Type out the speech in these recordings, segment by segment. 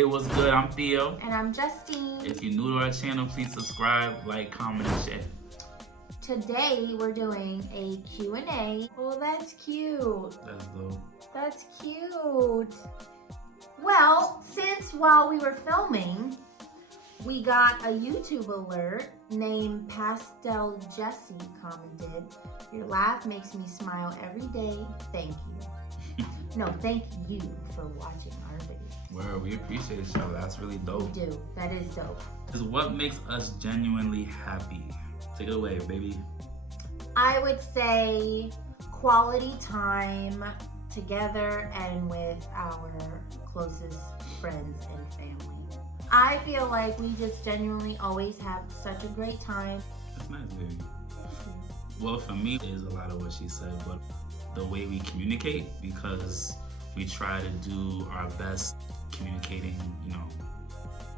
Hey, what's good? I'm Theo. And I'm Justine. If you're new to our channel, please subscribe, like, comment, and share. Today we're doing a Q&A. Oh, that's cute. That's dope. That's cute. Well, since while we were filming, we got a YouTube alert named Pastel Jessie commented, "Your laugh makes me smile every day. Thank you." No, thank you for watching our video. Well, we appreciate y'all. That's really dope. We do. That is dope. Is what makes us genuinely happy. Take it away, baby. I would say quality time together and with our closest friends and family. I feel like we just genuinely always have such a great time. That's nice, baby. Well, for me, it is a lot of what she said, but the way we communicate, because we try to do our best communicating,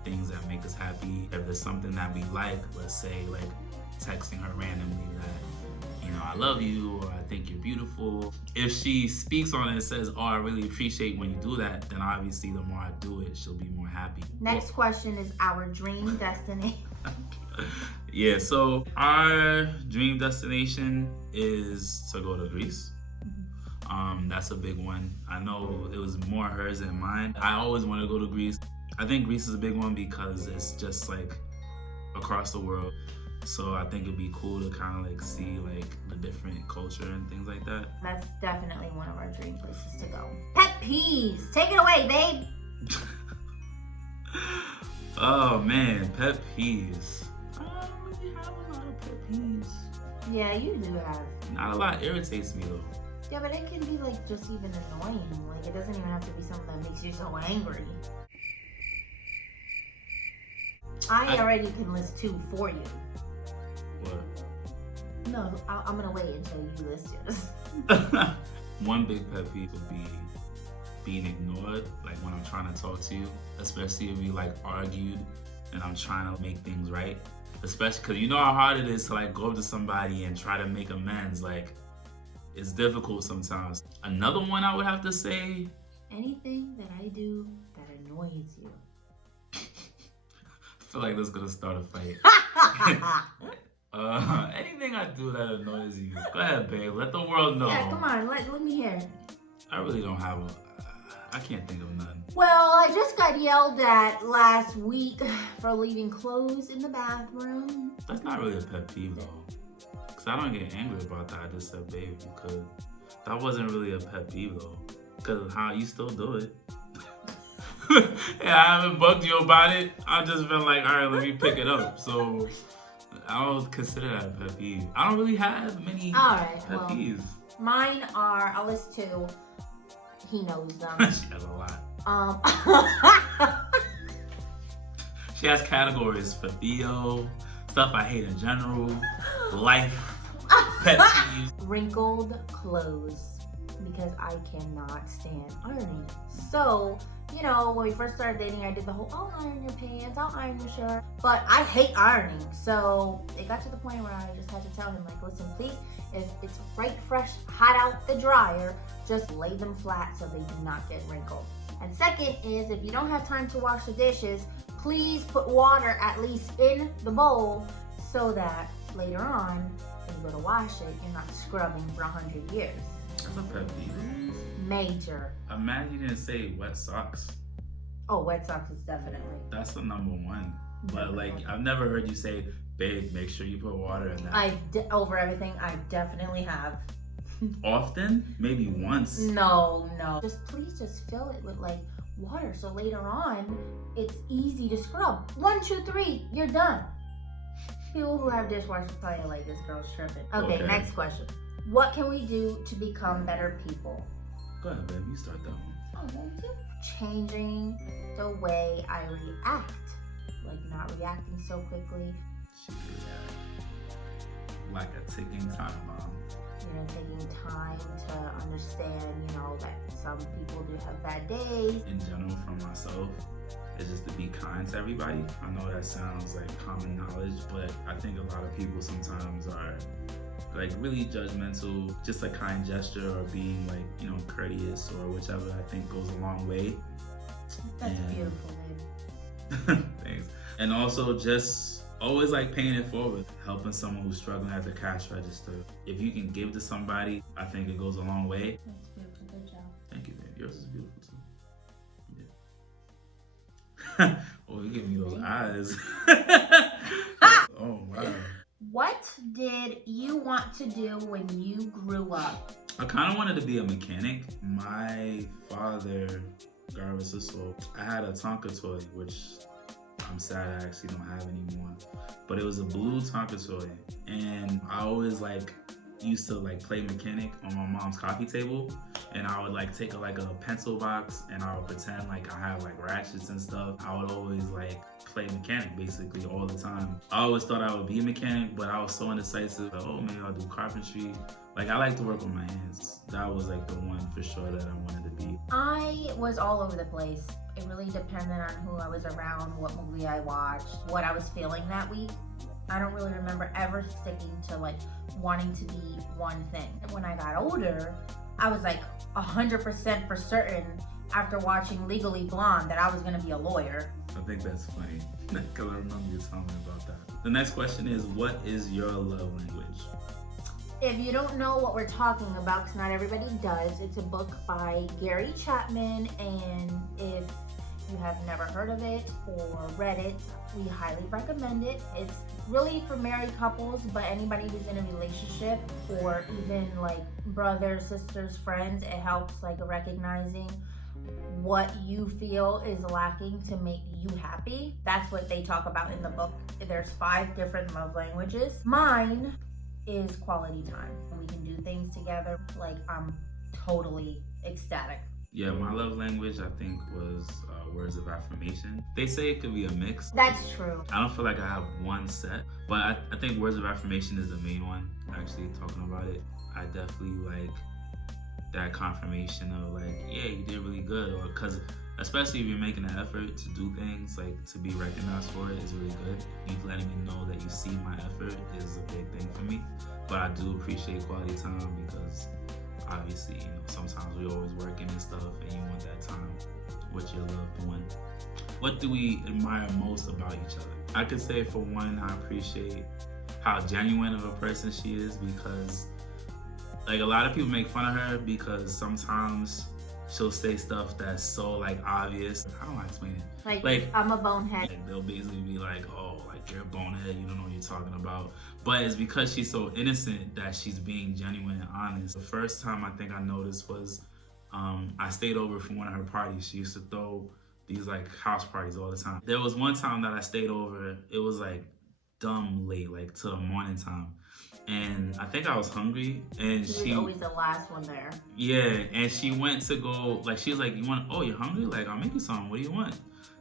things that make us happy. If there's something that we like, let's say like texting her randomly that, I love you, or I think you're beautiful. If she speaks on it and says, "Oh, I really appreciate when you do that," then obviously the more I do it, she'll be more happy. Next question is our dream destination. Yeah, so our dream destination is to go to Greece. That's a big one. I know it was more hers than mine. I always wanted to go to Greece. I think Greece is a big one because it's just like across the world. So I think it'd be cool to kind of like see like the different culture and things like that. That's definitely one of our dream places to go. Pet peeves. Take it away, babe. Oh man, pet peeves. I don't really have a lot of pet peeves. Yeah, you do have. Not a lot irritates me though. Yeah, but it can be like just even annoying. Like it doesn't even have to be something that makes you so angry. I already can list 2 for you. What? No, I'm gonna wait until you list yours. One big pet peeve would be being ignored, like when I'm trying to talk to you, especially if we like argued and I'm trying to make things right. Especially because you know how hard it is to like go up to somebody and try to make amends. Like it's difficult sometimes. Another one I would have to say, anything that I do that annoys you. I feel like that's gonna start a fight. Anything I do that annoys you. Go ahead, babe. Let the world know. Yeah, come on. Let me hear. I really don't have I can't think of none. Well, I just got yelled at last week for leaving clothes in the bathroom. That's not really a pet peeve though. Because I don't get angry about that. I just said, babe, you could. That wasn't really a pet peeve though. Because of how you still do it. Yeah, I haven't bugged you about it. I've just been like, all right, let me pick it up. So I don't consider that a pet peeve. I don't really have many pet peeves. Mine are, I'll list 2. He knows them. She has a lot. She has categories for Theo, stuff I hate in general, life, pet peeves. Wrinkled clothes, because I cannot stand ironing. So, when we first started dating, I did the whole, I'll iron your pants, I'll iron your shirt. But I hate ironing. So it got to the point where I just had to tell him, like, listen, please, if it's right fresh, hot out the dryer, just lay them flat so they do not get wrinkled. And second is, if you don't have time to wash the dishes, please put water at least in the bowl so that later on, when you go to wash it, you're not scrubbing for 100 years. That's a pet peeve. Major. Imagine you didn't say wet socks. Oh, wet socks is definitely. That's the #1. But like, I've never heard you say, babe, make sure you put water in that. Over everything, I definitely have. Often? Maybe once. No. Please just fill it with like water so later on it's easy to scrub. 1, 2, 3, you're done. People who have dishwashers probably like, this girl's tripping. Okay, next question. What can we do to become better people? Go ahead, babe. You start that one. Oh, thank you. Changing the way I react. Like not reacting so quickly. She did that. Like a ticking time bomb. Taking time to understand, that some people do have bad days. In general, for myself, is just to be kind to everybody. I know that sounds like common knowledge, but I think a lot of people sometimes are like really judgmental. Just a kind gesture or being like, courteous or whichever, I think goes a long way. That's beautiful, babe. Thanks. And also just always like paying it forward, helping someone who's struggling at the cash register. If you can give to somebody, I think it goes a long way. That's beautiful. Good job. Thank you, babe. Yours is beautiful too. Yeah. Oh, you give me those eyes. Oh, wow. What did you want to do when you grew up? I kind of wanted to be a mechanic. My father, God rest his soul, I had a Tonka toy, which I'm sad I actually don't have anymore. But it was a blue Tonka toy. And I always like used to like play mechanic on my mom's coffee table. And I would like take like a pencil box and I would pretend like I have like ratchets and stuff. I would always like play mechanic basically all the time. I always thought I would be a mechanic, but I was so indecisive. Like, oh, maybe I'll do carpentry. Like, I like to work with my hands. That was like the one for sure that I wanted to be. I was all over the place. It really depended on who I was around, what movie I watched, what I was feeling that week. I don't really remember ever sticking to like wanting to be one thing. When I got older, I was like 100% for certain after watching Legally Blonde that I was gonna be a lawyer. I think that's funny because I remember you telling me about that. The next question is, what is your love language? If you don't know what we're talking about, because not everybody does, it's a book by Gary Chapman, and if you have never heard of it or read it, we highly recommend it. It's really for married couples, but anybody who's in a relationship or even like brothers, sisters, friends, it helps like recognizing what you feel is lacking to make you happy. That's what they talk about in the book. There's 5 different love languages. Mine is quality time. We can do things together. Like, I'm totally ecstatic. Yeah, my love language, I think, was words of affirmation. They say it could be a mix. That's true. I don't feel like I have one set, but I think words of affirmation is the main one. Actually, talking about it, I definitely like that confirmation of like, yeah, you did really good, or because especially if you're making an effort to do things, like to be recognized for it is really good. You letting me know that you see my effort is a big thing for me. But I do appreciate quality time because obviously, you know, sometimes we always working and stuff and you want that time with your loved one. What do we admire most about each other? I could say for one, I appreciate how genuine of a person she is, because like a lot of people make fun of her because sometimes she'll say stuff that's so like obvious. How do I explain it? Like I'm a bonehead. Like, they'll basically be like, oh, like you're a bonehead, you don't know what you're talking about. But it's because she's so innocent that she's being genuine and honest. The first time I think I noticed was I stayed over for one of her parties. She used to throw these like house parties all the time. There was one time that I stayed over, it was like dumb late, like till the morning time. And I think I was hungry, and she was always the last one there. Yeah, and she went to go, like she was like, you want, oh, you're hungry? Like, I'll make you something, what do you want?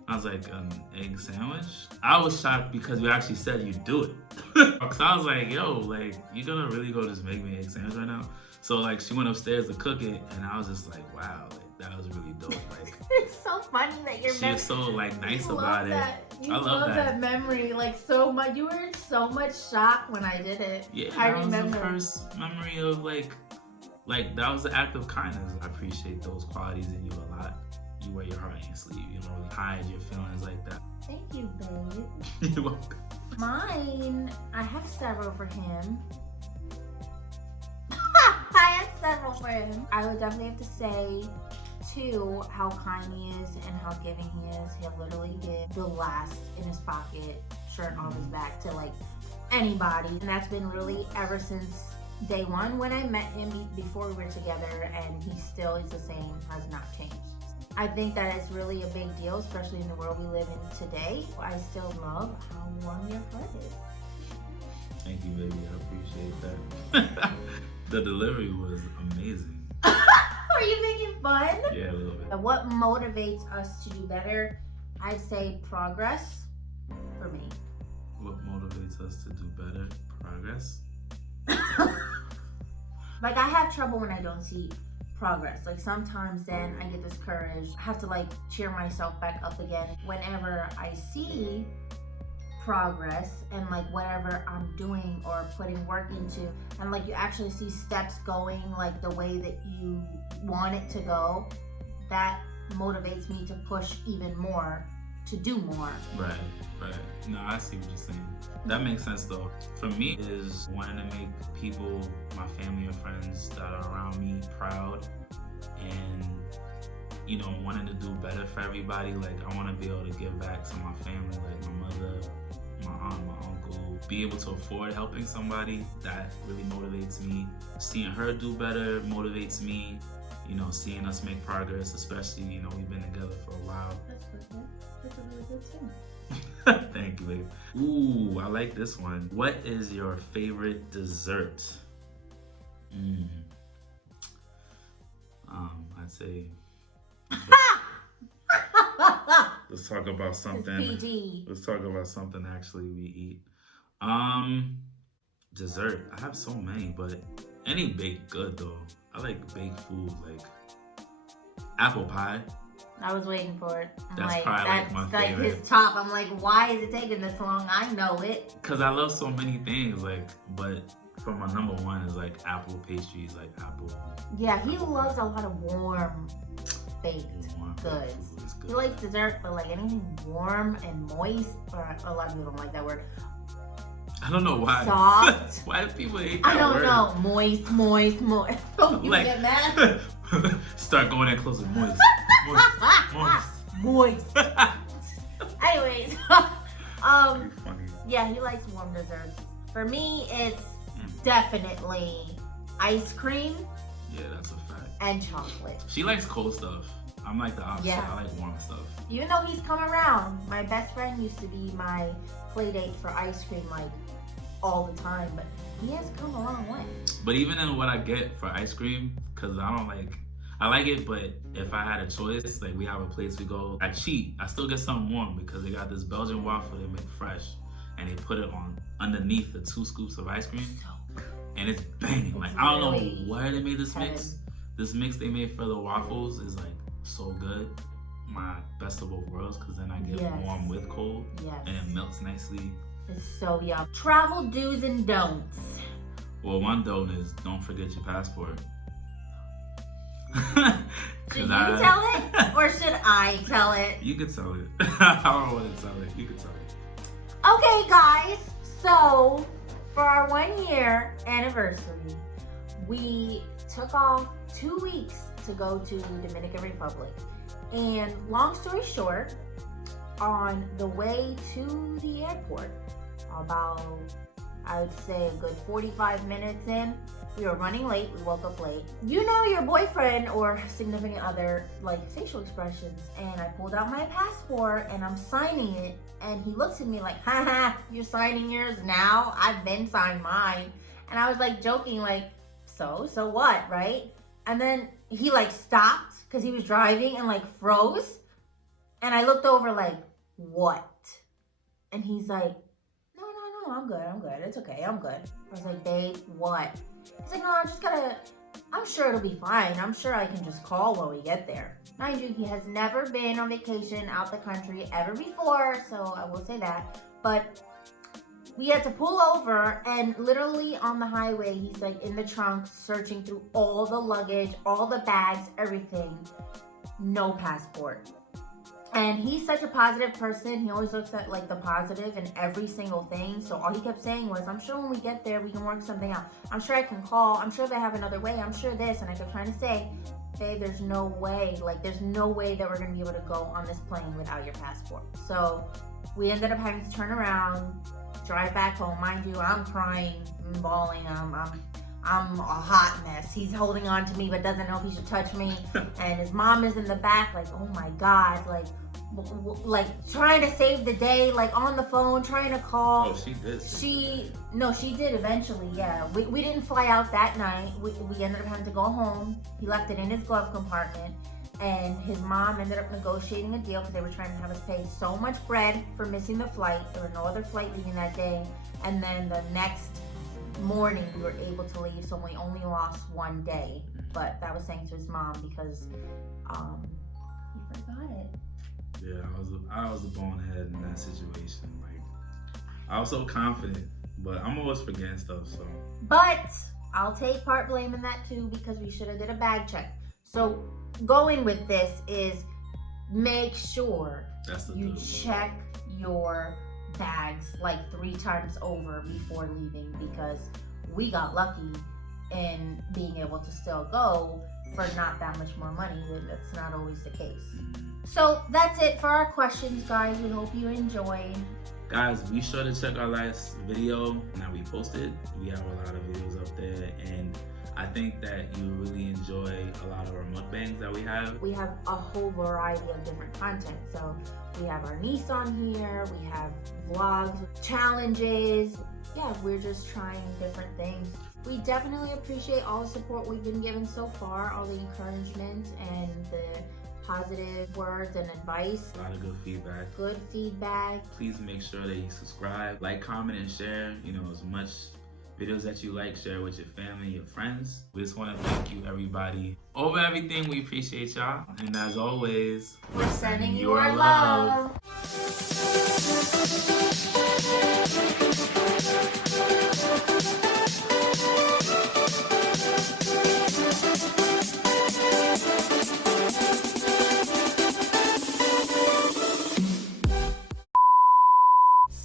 I was like, an egg sandwich? I was shocked because you actually said you'd do it. Cause I was like, yo, like, you gonna really go just make me an egg sandwich right now? So like, she went upstairs to cook it, and I was just like, wow, like, that was really dope. Like, it's so funny that you're. She was so like nice about it. I love that memory like so much. You were in so much shock when I did it. Yeah, I remember. That was the first memory of like that was the act of kindness. I appreciate those qualities in you a lot. You wear your heart on your sleeve. You don't really hide your feelings like that. Thank you, babe. You're welcome. Mine, I have several for him. I have several for him. I would definitely have to say 2, how kind he is and how giving he is. He'll literally give the last in his pocket, shirt off his back to like anybody. And that's been really ever since day one when I met him before we were together, and he still is the same, has not changed. I think that it's really a big deal, especially in the world we live in today. I still love how warm your heart is. Thank you, baby. I appreciate that. The delivery was amazing. Are you making fun? Yeah, a little bit. What motivates us to do better? I'd say progress for me. What motivates us to do better? Progress? Like, I have trouble when I don't see progress. Like, sometimes then I get this courage. I have to like cheer myself back up again. Whenever I see progress and like whatever I'm doing or putting work into, and like you actually see steps going like the way that you want it to go, that motivates me to push even more to do more. Right. No, I see what you're saying. That makes sense though. For me, is wanting to make people, my family and friends that are around me, proud, and wanting to do better for everybody. Like, I want to be able to give back to my family, like my mother, my aunt, my uncle, be able to afford helping somebody. That really motivates me. Seeing her do better motivates me. Seeing us make progress, especially, we've been together for a while. That's good. That's a really good too. Thank you, babe. Ooh, I like this one. What is your favorite dessert? I'd say. Let's talk about something. PG. Let's talk about something actually we eat. Dessert. I have so many, but any baked good though. I like baked food, like apple pie. I was waiting for it. That's probably like my favorite. That's like his top. I'm like, why is it taking this long? I know it. Cause I love so many things, but for my number one is like apple pastries, like apple. Yeah, he loves a lot of warm baked goods. Good. He likes dessert, but like anything warm and moist, or a lot of people don't like that word. I don't know why. Soft. Why do people hate that I don't word? know. Moist. Don't you get mad? Start going in closer. Moist. Anyways, Funny. yeah, he likes warm desserts. For me, it's definitely ice cream. Yeah, that's a fact. And chocolate. She likes cold stuff. I'm like the opposite. Yeah. I like warm stuff. Even though he's come around, my best friend used to be my play date for ice cream like all the time, but he has come a long way. But even in what I get for ice cream, because I like it, but if I had a choice, like we have a place we go, I cheat. I still get something warm because they got this Belgian waffle they make fresh, and they put it on underneath the 2 scoops of ice cream, and it's banging. Like, I don't know where they made this mix. This mix they made for the waffles is like so good. My best of both worlds, because then I get warm with cold, and it melts nicely. It's so yum. Travel do's and don'ts. Well, one don't is don't forget your passport. Should you tell it, or should I tell it? You can tell it. I don't want to tell it. You can tell it. Okay, guys. So, for our 1 year anniversary, we took off 2 weeks to go to Dominican Republic. And long story short, on the way to the airport, about, I would say a good 45 minutes in, we were running late, we woke up late. You know your boyfriend or significant other like facial expressions, and I pulled out my passport and I'm signing it, and he looks at me like, haha, you're signing yours now? I've been signed mine. And I was like joking like, so what, right? And then he like stopped because he was driving and like froze. And I looked over like, what? And he's like, no, I'm good. It's okay, I'm good. I was like, babe, what? He's like, no, I'm sure it'll be fine. I'm sure I can just call when we get there. Mind you, he has never been on vacation out the country ever before, so I will say that. But we had to pull over, and literally on the highway, he's like in the trunk searching through all the luggage, all the bags, everything. No passport. And he's such a positive person. He always looks at like the positive in every single thing. So all he kept saying was, I'm sure when we get there, we can work something out. I'm sure I can call. I'm sure they have another way. I'm sure this. And I kept trying to say, babe, there's no way. Like, there's no way that we're going to be able to go on this plane without your passport. So we ended up having to turn around, drive back home. Mind you, I'm crying, I'm bawling. I'm a hot mess. He's holding on to me but doesn't know if he should touch me. And his mom is in the back like, oh my God, like trying to save the day, like on the phone, trying to call. Oh, she did. She did eventually, yeah. We didn't fly out that night. We ended up having to go home. He left it in his glove compartment. And his mom ended up negotiating a deal because they were trying to have us pay so much bread for missing the flight. There were no other flight leaving that day. And then the next morning we were able to leave, so we only lost 1 day. But that was thanks to his mom because he forgot it. Yeah, I was a bonehead in that situation. Like, I was so confident, but I'm always forgetting stuff. So, but I'll take part blame in that too because we should have did a bag check. So going with this is make sure That's the You good. check your bags like 3 times over before leaving, because we got lucky in being able to still go for not that much more money. That's not always the case. So that's it for our questions, guys. We hope you enjoyed. Guys, be sure to check our last video that we posted. We have a lot of videos up there, and I think that you really enjoy a lot of our mukbangs that we have. We have a whole variety of different content. So we have our niece on here, we have vlogs, challenges. Yeah, we're just trying different things. We definitely appreciate all the support we've been given so far, all the encouragement and the positive words and advice. A lot of good feedback. Good feedback. Please make sure that you subscribe, like, comment, and share. You know, as much videos that you like, share with your family, your friends. We just want to thank you, everybody. Over everything, we appreciate y'all. And as always, We're sending you our love.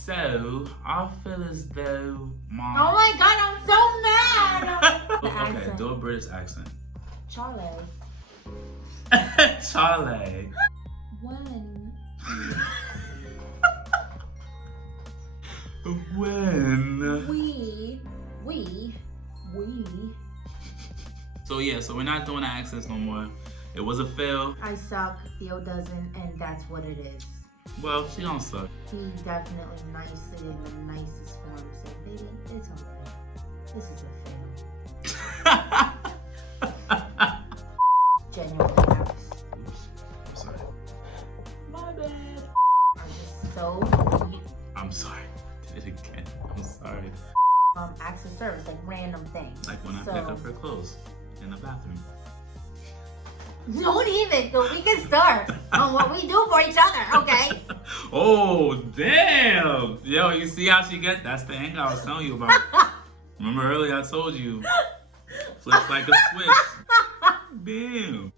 So, I feel as though Mom... Oh my god, I'm so mad! The Okay, accent. do a British accent. Charlie. Charlie. When? When? We. So yeah, so we're not doing the accents no more. It was a fail. I suck, Theo doesn't, and that's what it is. Well, she don't suck. He definitely nicely in the nicest form said, baby, it's alright. This is a fail. Genuinely nervous. Oops, I'm sorry. My bad. I'm just so I'm sorry. I did it again. I'm sorry. acts of service, like random things. Like when I pick up her clothes in the bathroom. Don't even, so we can start on what we do for each other, okay? Oh, damn. Yo, you see how she get? That's the angle I was telling you about. Remember earlier I told you, flips like a switch. Bam.